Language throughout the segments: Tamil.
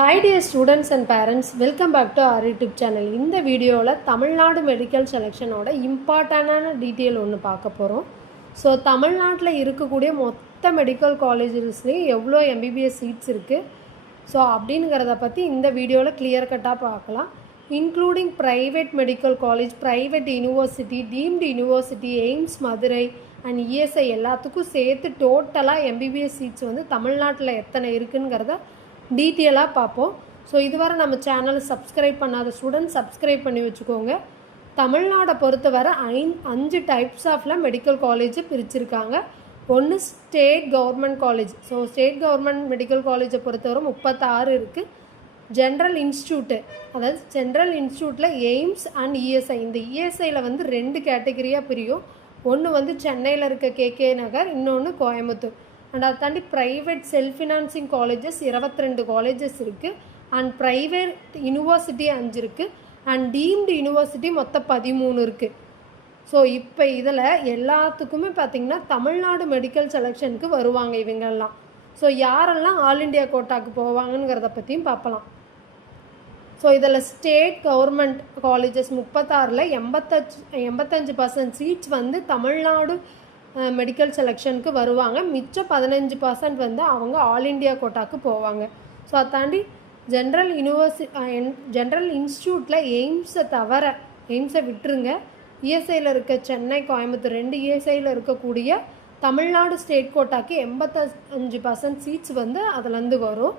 Hi dear students and parents, welcome back to our YouTube channel. இந்த வீடியோவில் தமிழ்நாடு மெடிக்கல் செலெக்ஷனோட இம்பார்ட்டண்டான டீட்டெயில் ஒன்று பார்க்க போகிறோம். ஸோ தமிழ்நாட்டில் இருக்கக்கூடிய மொத்த மெடிக்கல் காலேஜஸ்லேயும் எவ்வளோ MBBS சீட்ஸ் இருக்குது ஸோ அப்படிங்கிறத பற்றி இந்த வீடியோவில் கிளியர் கட்டாக பார்க்கலாம். Including private medical college, private university, deemed university, AIIMS Madurai and ESI எல்லாத்துக்கும் சேர்த்து டோட்டலாக MBBS சீட்ஸ் வந்து தமிழ்நாட்டில் எத்தனை இருக்குங்கிறத டீட்டெயிலாக பார்ப்போம். ஸோ இதுவரை நம்ம சேனலை சப்ஸ்கிரைப் பண்ணாத ஸ்டூடெண்ட் சப்ஸ்கிரைப் பண்ணி வச்சுக்கோங்க. தமிழ்நாடை பொறுத்தவரை 5 டைப்ஸ் ஆஃப்ல மெடிக்கல் காலேஜ் பிரிச்சிருக்காங்க. ஒன்று state government college. So state government medical காலேஜை பொறுத்தவரை 36 இருக்குது. ஜென்ரல் இன்ஸ்டியூட்டு, அதாவது ஜென்ரல் இன்ஸ்டியூட்டில் எய்ம்ஸ் அண்ட் ESI. இந்த ESIயில் வந்து 2 கேட்டகரியாக பிரியும். ஒன்று வந்து சென்னையில் இருக்க KK நகர், இன்னொன்று கோயம்புத்தூர். அண்ட் அதை தாண்டி private self financing colleges 22 colleges இருக்குது. அண்ட் ப்ரைவேட் யூனிவர்சிட்டி 5 இருக்குது. அண்ட் டீம்டு யூனிவர்சிட்டி மொத்தம் 13 இருக்குது. ஸோ இப்போ இதில் எல்லாத்துக்குமே பார்த்திங்கன்னா தமிழ்நாடு மெடிக்கல் செலெக்ஷனுக்கு வருவாங்க இவங்கெல்லாம். ஸோ யாரெல்லாம் ஆல் இண்டியா கோட்டாக்கு போவாங்கங்கிறத பற்றியும் பார்க்கலாம். ஸோ இதில் ஸ்டேட் கவர்மெண்ட் காலேஜஸ் 36ல் 85% சீட்ஸ் வந்து தமிழ்நாடு மெடிக்கல் செலெக்ஷனுக்கு வருவாங்க. மிச்சம் 15% வந்து அவங்க ஆல் இண்டியா கோட்டாக்கு போவாங்க. ஸோ அதை தாண்டி ஜென்ரல் இன்ஸ்டியூட்டில் எய்ம்ஸை தவிர, எய்ம்ஸை விட்டுருங்க, ESIயில் இருக்க சென்னை, கோயம்புத்தூர் 2 ESIயில் இருக்கக்கூடிய தமிழ்நாடு ஸ்டேட் கோட்டாக்கு 85% சீட்ஸ் வந்து அதுலேருந்து வரும்.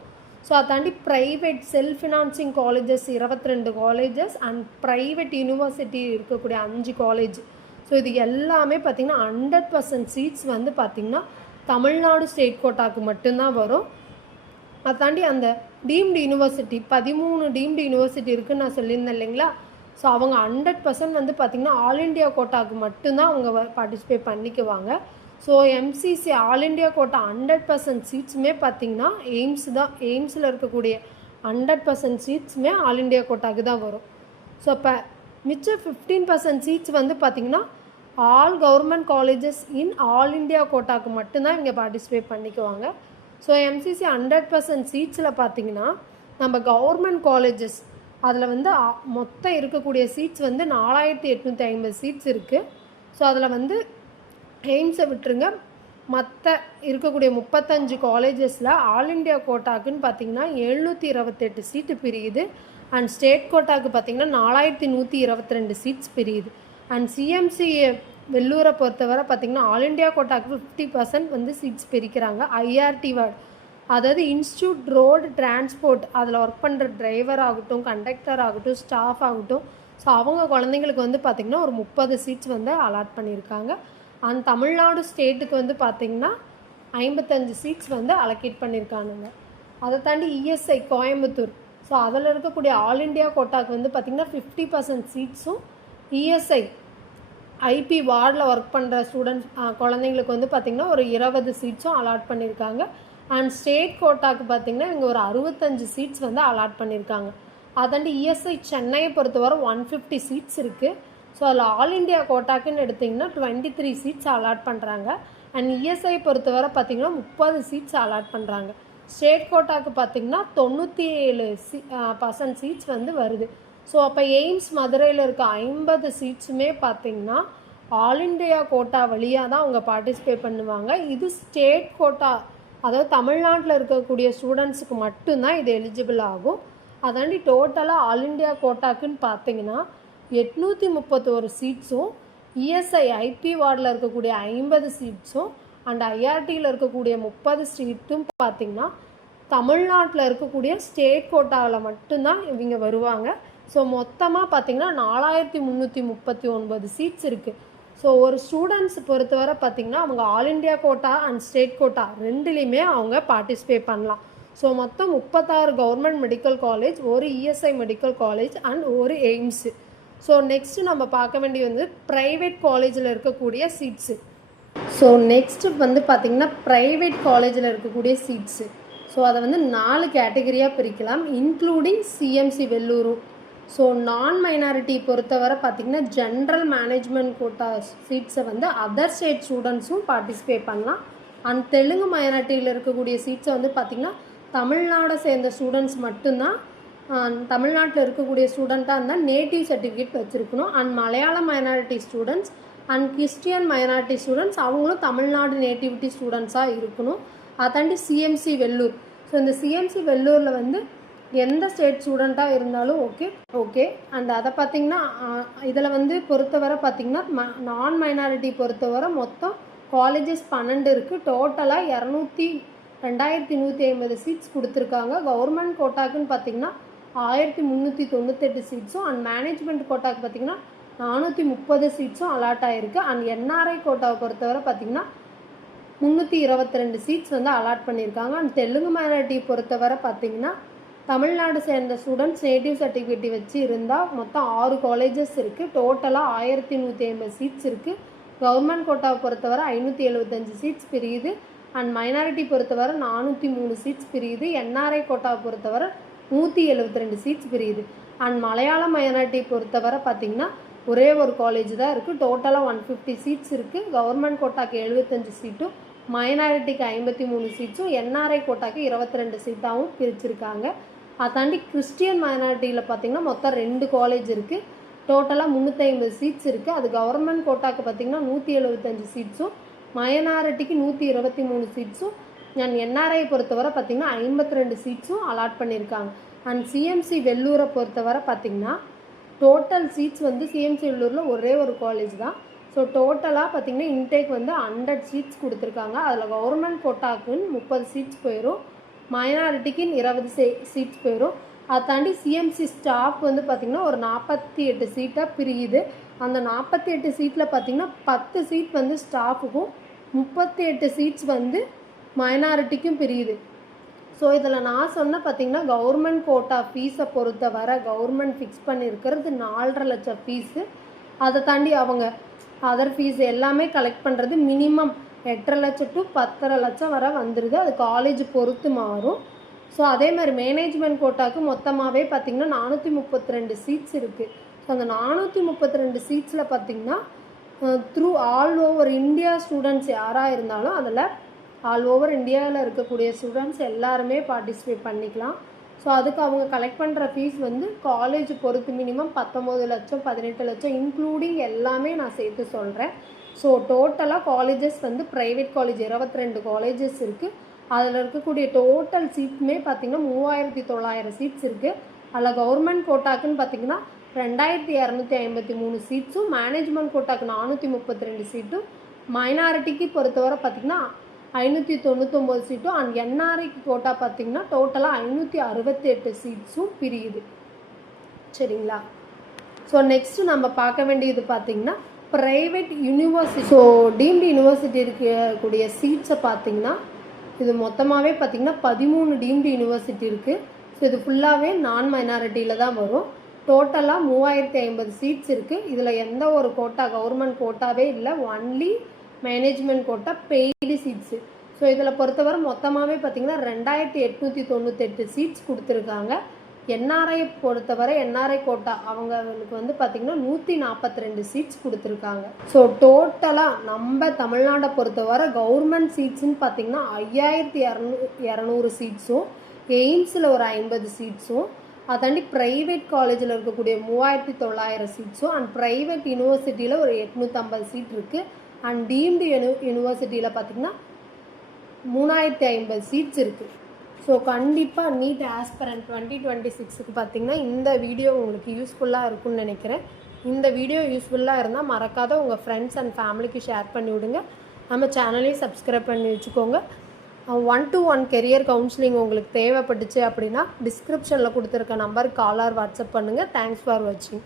ஸோ அதை தாண்டி private self financing colleges 22 colleges and private university இருக்கக்கூடிய 5 காலேஜ். ஸோ இது எல்லாமே பார்த்திங்கன்னா 100% சீட்ஸ் வந்து பார்த்திங்கன்னா தமிழ்நாடு ஸ்டேட் கோட்டாக்கு மட்டும்தான் வரும். அதை தாண்டி அந்த டீம்டு யூனிவர்சிட்டி 13 டீம்டு யூனிவர்சிட்டி இருக்குதுன்னு நான் சொல்லியிருந்தேன் இல்லைங்களா. ஸோ அவங்க 100% வந்து பார்த்திங்கன்னா ஆல் இண்டியா கோட்டாக்கு மட்டும்தான் அவங்க பார்ட்டிசிபேட் பண்ணிக்குவாங்க. So MCC all India quota 100% சீட்ஸுமே பார்த்திங்கன்னா எய்ம்ஸ் தான். எய்ம்ஸில் இருக்கக்கூடிய 100% சீட்ஸுமே ஆல் இண்டியா கோட்டாக்கு தான் வரும். ஸோ இப்போ மிச்சம் 15% சீட்ஸ் வந்து பார்த்திங்கன்னா all government colleges in all India கோட்டாக்கு மட்டும்தான் இங்கே பார்ட்டிசிபேட் பண்ணிக்குவாங்க. ஸோ MCC 100% சீட்ஸில் பார்த்திங்கன்னா நம்ம கவர்மெண்ட் காலேஜஸ் அதில் வந்து மொத்தம் இருக்கக்கூடிய சீட்ஸ் வந்து 4850 சீட்ஸ் இருக்குது. ஸோ அதில் வந்து எய்ம்ஸை விட்டுருங்க, மற்ற இருக்கக்கூடிய 35 காலேஜஸில் ஆல் இண்டியா கோட்டாக்குன்னு பார்த்திங்கன்னா 728 சீட்டு பிரியுது. அண்ட் ஸ்டேட் கோட்டாக்கு பார்த்திங்கன்னா 4122 சீட்ஸ் பிரியுது. அண்ட் CMC வெள்ளூரை பொறுத்தவரை பார்த்திங்கன்னா ஆல் இண்டியா கோட்டாக்கு 50% வந்து சீட்ஸ் பிரிக்கிறாங்க. IRT வார்டு, அதாவது இன்ஸ்டியூட் ரோடு டிரான்ஸ்போர்ட், அதில் ஒர்க் பண்ணுற டிரைவர் ஆகட்டும், கண்டக்டர் ஆகட்டும், ஸ்டாஃப் ஆகட்டும், ஸோ அவங்க குழந்தைங்களுக்கு வந்து பார்த்திங்கன்னா ஒரு 30 சீட்ஸ் வந்து அலாட் பண்ணியிருக்காங்க. அண்ட் தமிழ்நாடு ஸ்டேட்டுக்கு வந்து பார்த்திங்கன்னா 55 சீட்ஸ் வந்து அலோகேட் பண்ணியிருக்கானுங்க. அதை தாண்டி ESI கோயம்புத்தூர், ஸோ அதில் இருக்கக்கூடிய ஆல் இண்டியா கோட்டாக்கு வந்து பார்த்திங்கன்னா 50% சீட்ஸும், ESI IP வார்டில் ஒர்க் பண்ணுற ஸ்டூடெண்ட்ஸ் குழந்தைங்களுக்கு வந்து பார்த்திங்கன்னா ஒரு 20 சீட்ஸும் அலாட் பண்ணியிருக்காங்க. அண்ட் ஸ்டேட் கோட்டாக்கு பார்த்திங்கன்னா இவங்க ஒரு 65 சீட்ஸ் வந்து அலாட் பண்ணியிருக்காங்க. அதாண்டி ESI சென்னையை பொறுத்தவரை 150 சீட்ஸ் இருக்குது. ஸோ அதில் ஆல் இண்டியா கோட்டாக்குன்னு எடுத்திங்கன்னா 23 சீட்ஸ் அலாட் பண்ணுறாங்க. அண்ட் ESI பொறுத்தவரை பார்த்திங்கன்னா 30 சீட்ஸ் அலாட் பண்ணுறாங்க. ஸ்டேட் கோட்டாக்கு பார்த்திங்கன்னா 97% சீட்ஸ் வந்து வருது. ஸோ அப்போ எய்ம்ஸ் மதுரையில் இருக்க 50 சீட்ஸுமே பார்த்திங்கன்னா ஆல் இண்டியா கோட்டா வழியாக தான் அவங்க பார்ட்டிசிபேட் பண்ணுவாங்க. இது ஸ்டேட் கோட்டா, அதாவது தமிழ்நாட்டில் இருக்கக்கூடிய ஸ்டூடெண்ட்ஸுக்கு மட்டும்தான் இது எலிஜிபிள் ஆகும். அதாண்டி டோட்டலாக ஆல் இண்டியா கோட்டாக்குன்னு பார்த்திங்கன்னா 831 சீட்ஸும், ESI IP வார்டில் இருக்கக்கூடிய 50 சீட்ஸும், அண்ட் IRTயில் இருக்கக்கூடிய 30 சீட்டும் பார்த்திங்கன்னா தமிழ்நாட்டில் இருக்கக்கூடிய ஸ்டேட் கோட்டாவில் மட்டும்தான் இவங்க வருவாங்க. ஸோ மொத்தமாக பார்த்திங்கன்னா 4339 சீட்ஸ் இருக்குது. ஸோ ஒரு ஸ்டூடெண்ட்ஸ் பொறுத்தவரை பார்த்திங்கன்னா அவங்க all India quota and state quota ரெண்டுலேயுமே அவங்க பார்ட்டிசிபேட் பண்ணலாம். ஸோ மொத்தம் 36 கவர்மெண்ட் மெடிக்கல் காலேஜ், ஒரு ESI மெடிக்கல் காலேஜ் அண்ட் ஒரு எய்ம்ஸு. ஸோ நெக்ஸ்ட்டு நம்ம பார்க்க வேண்டியது வந்து ப்ரைவேட் காலேஜில் இருக்கக்கூடிய சீட்ஸு. ஸோ நெக்ஸ்ட்டு வந்து பார்த்திங்கன்னா ப்ரைவேட் காலேஜில் இருக்கக்கூடிய சீட்ஸு. ஸோ அதை வந்து 4 கேட்டகரியாக பிரிக்கலாம், இன்க்ளூடிங் CMC வெள்ளூரும். ஸோ நான் மைனாரிட்டி பொறுத்தவரை பார்த்திங்கன்னா ஜென்ரல் மேனேஜ்மெண்ட் கோட்டா சீட்ஸை வந்து அதர் ஸ்டேட் ஸ்டூடெண்ட்ஸும் பார்ட்டிசிபேட் பண்ணலாம். அண்ட் தெலுங்கு மைனாரிட்டியில் இருக்கக்கூடிய சீட்ஸை வந்து பார்த்திங்கன்னா தமிழ்நாடை சேர்ந்த ஸ்டூடெண்ட்ஸ் மட்டும்தான் தமிழ்நாட்டில் இருக்கக்கூடிய ஸ்டூடெண்ட்டாக இருந்தால் நேட்டிவ் சர்டிஃபிகேட் வச்சுருக்கணும். And Malayalam minority students and Christian minority students அவங்களும் தமிழ்நாடு நேட்டிவிட்டி ஸ்டூடெண்ட்ஸாக இருக்கணும். அதாண்டி சிஎம்சி வெள்ளூர். ஸோ இந்த சிஎம்சி வெள்ளூரில் வந்து எந்த ஸ்டேட் ஸ்டூடெண்ட்டாக இருந்தாலும் ஓகே. அண்ட் அதை பார்த்திங்கன்னா இதில் வந்து பொறுத்தவரை பார்த்திங்கன்னா நான் மைனாரிட்டி பொறுத்தவரை மொத்தம் காலேஜஸ் 12 இருக்குது. டோட்டலாக 2150 சீட்ஸ் கொடுத்துருக்காங்க. கவர்மெண்ட் கோட்டாக்குன்னு பார்த்திங்கன்னா 1398 சீட்ஸும் அண்ட் மேனேஜ்மெண்ட் கோட்டாக்கு பார்த்திங்கன்னா 430 சீட்ஸும் அலாட் ஆகிருக்கு. அண்ட் என்ஆர்ஐ கோட்டாவை பொறுத்தவரை பார்த்திங்கன்னா 322 சீட்ஸ் வந்து அலாட் பண்ணியிருக்காங்க. அண்ட் தெலுங்கு மைனாரிட்டி பொறுத்தவரை பார்த்திங்கன்னா தமிழ்நாடு சேர்ந்த ஸ்டூடெண்ட்ஸ் நேட்டிவ் சர்டிஃபிகேட் வச்சு இருந்தால் மொத்தம் 6 காலேஜஸ் இருக்குது. டோட்டலாக 1150 சீட்ஸ் இருக்குது. கவர்மெண்ட் கோட்டாவை பொறுத்தவரை 575 சீட்ஸ் பிரியுது. அண்ட் மைனாரிட்டி பொறுத்தவரை 403 சீட்ஸ் பிரியுது. என்ஆர்ஐ கோட்டாவை பொறுத்தவரை 172 சீட்ஸ் பிரியுது. அண்ட் மலையாளம் மைனாரிட்டி பொறுத்தவரை பார்த்திங்கன்னா ஒரே ஒரு காலேஜ் தான் இருக்குது. டோட்டலாக 150 சீட்ஸ் இருக்குது. கவர்மெண்ட் கோட்டாக்கு 75 சீட்டும் மைனாரிட்டிக்கு 53 சீட்ஸும் என்ஆர்ஐ கோட்டாக்கு 22 சீட்டாகவும் பிரிச்சிருக்காங்க. அதை தாண்டி கிறிஸ்டியன் மைனாரிட்டியில் பார்த்திங்கன்னா மொத்தம் 2 காலேஜ் இருக்குது. டோட்டலாக 350 சீட்ஸ் இருக்குது. அது கவர்மெண்ட் கோட்டாக்கு பார்த்திங்கன்னா 175 சீட்ஸும் மைனாரிட்டிக்கு 123 சீட்ஸும் அண்ட் என்ஆர்ஐ பொறுத்தவரை பார்த்திங்கன்னா 52 சீட்ஸும் அலாட் பண்ணியிருக்காங்க. அண்ட் சிஎம்சி வெள்ளூரை பொறுத்தவரை பார்த்திங்கன்னா டோட்டல் சீட்ஸ் வந்து சிஎம்சி வெள்ளூரில் ஒரே ஒரு காலேஜ் தான். ஸோ டோட்டலாக பார்த்திங்கன்னா இன்டேக் வந்து 100 சீட்ஸ் கொடுத்துருக்காங்க. அதில் கவர்மெண்ட் கோட்டாக்குன்னு 30 சீட்ஸ் போயிடும், மைனாரிட்டிக்குன்னு 20 சீட்ஸ் போயிடும். அதை தாண்டி சிஎம்சி ஸ்டாஃப் வந்து பார்த்திங்கன்னா ஒரு 48 சீட்டாக பிரியுது. அந்த 48 சீட்டில் பார்த்திங்கன்னா 10 சீட் வந்து ஸ்டாஃபுக்கும் 38 சீட்ஸ் வந்து மைனாரிட்டிக்கும் பிரியுது. ஸோ இதில் நான் சொன்ன பார்த்திங்கன்னா கவர்மெண்ட் கோட்டா ஃபீஸை பொறுத்த வர கவர்மெண்ட் ஃபிக்ஸ் பண்ணியிருக்கிறது 4.5 லட்சம் ஃபீஸு. அதை தாண்டி அவங்க அதர் ஃபீஸ் எல்லாமே கலெக்ட் பண்ணுறது மினிமம் 8.5 லட்சம் டு 10.5 லட்சம் வரை வந்துடுது. அது காலேஜ் பொறுத்து மாறும். ஸோ அதே மாதிரி மேனேஜ்மெண்ட் கோட்டாக்கு மொத்தமாகவே பார்த்திங்கன்னா 432 சீட்ஸ் இருக்குது. ஸோ அந்த 432 சீட்ஸில் பார்த்திங்கன்னா through all over India students யாராக இருந்தாலும் அதில் ஆல் ஓவர் இந்தியாவில் இருக்கக்கூடிய ஸ்டூடெண்ட்ஸ் எல்லாருமே பார்ட்டிசிபேட் பண்ணிக்கலாம். ஸோ அதுக்கு அவங்க கலெக்ட் பண்ணுற ஃபீஸ் வந்து காலேஜ் பொறுத்து மினிமம் 19 லட்சம் 18 லட்சம் இன்க்ளூடிங் எல்லாமே நான் சேர்த்து சொல்கிறேன். ஸோ டோட்டலாக காலேஜஸ் வந்து ப்ரைவேட் காலேஜ் 22 காலேஜஸ் இருக்குது. அதில் இருக்கக்கூடிய டோட்டல் சீட்ஸுமே பார்த்திங்கன்னா 3900 சீட்ஸ் இருக்குது. அதில் கவர்மெண்ட் கோட்டாக்குன்னு பார்த்திங்கன்னா 2253 சீட்ஸும் மேனேஜ்மெண்ட் கோட்டாக்கு 432 சீட்டும் மைனாரிட்டிக்கு பொறுத்தவரை பார்த்திங்கன்னா 599 சீட்டும் அண்ட் என்ஆர்ஐக்கு கோட்டா பார்த்திங்கன்னா டோட்டலாக 568 சீட்ஸும் பிரியுது. சரிங்களா? ஸோ நெக்ஸ்ட்டு நம்ம பார்க்க வேண்டியது பார்த்திங்கன்னா private university. So deemed university இருக்கக்கூடிய சீட்ஸை பார்த்திங்கன்னா இது மொத்தமாகவே பார்த்திங்கன்னா 13 டீம்டு யூனிவர்சிட்டி இருக்குது. ஸோ இது ஃபுல்லாகவே நான் மைனாரிட்டியில் தான் வரும். டோட்டலாக 3050 சீட்ஸ் இருக்குது. இதில் எந்த ஒரு கோட்டா கவர்மெண்ட் கோட்டாவே இல்லை, only management quota paid seats. So இதில் பொறுத்தவரை மொத்தமாகவே பார்த்திங்கன்னா 2898 சீட்ஸ் கொடுத்துருக்காங்க. என்ஆர்ஐ பொறுத்தவரை என்ஆர்ஐ கோட்டா அவங்களுக்கு வந்து பார்த்திங்கன்னா 142 சீட்ஸ் கொடுத்துருக்காங்க. ஸோ டோட்டலாக நம்ம தமிழ்நாடை பொறுத்தவரை கவர்மெண்ட் சீட்ஸுன்னு பார்த்திங்கன்னா 5200 சீட்ஸும் எய்ம்ஸில் ஒரு 50 சீட்ஸும் அதாண்டி ப்ரைவேட் காலேஜில் இருக்கக்கூடிய 3900 சீட்ஸும் அண்ட் ப்ரைவேட் யூனிவர்சிட்டியில் ஒரு 850 சீட் இருக்குது. அண்ட் டீம்டு யூனிவர்சிட்டியில் பார்த்திங்கன்னா 3050 சீட்ஸ் இருக்குது. ஸோ கண்டிப்பாக நீட் ஆஸ்பிரண்ட் 2026க்கு பார்த்திங்கன்னா இந்த வீடியோ உங்களுக்கு யூஸ்ஃபுல்லாக இருக்கும்னு நினைக்கிறேன். இந்த வீடியோ யூஸ்ஃபுல்லாக இருந்தால் மறக்காத உங்கள் ஃப்ரெண்ட்ஸ் அண்ட் ஃபேமிலிக்கு ஷேர் பண்ணி விடுங்க. நம்ம சேனலையும் சப்ஸ்கிரைப் பண்ணி வச்சுக்கோங்க. 1-to-1 கெரியர் கவுன்சிலிங் உங்களுக்கு தேவைப்பட்டுச்சு அப்படின்னா டிஸ்கிரிப்ஷனில் கொடுத்துருக்க நம்பருக்கு கால் ஆர் வாட்ஸ்அப் பண்ணுங்கள். தேங்க்ஸ் ஃபார் வாட்சிங்.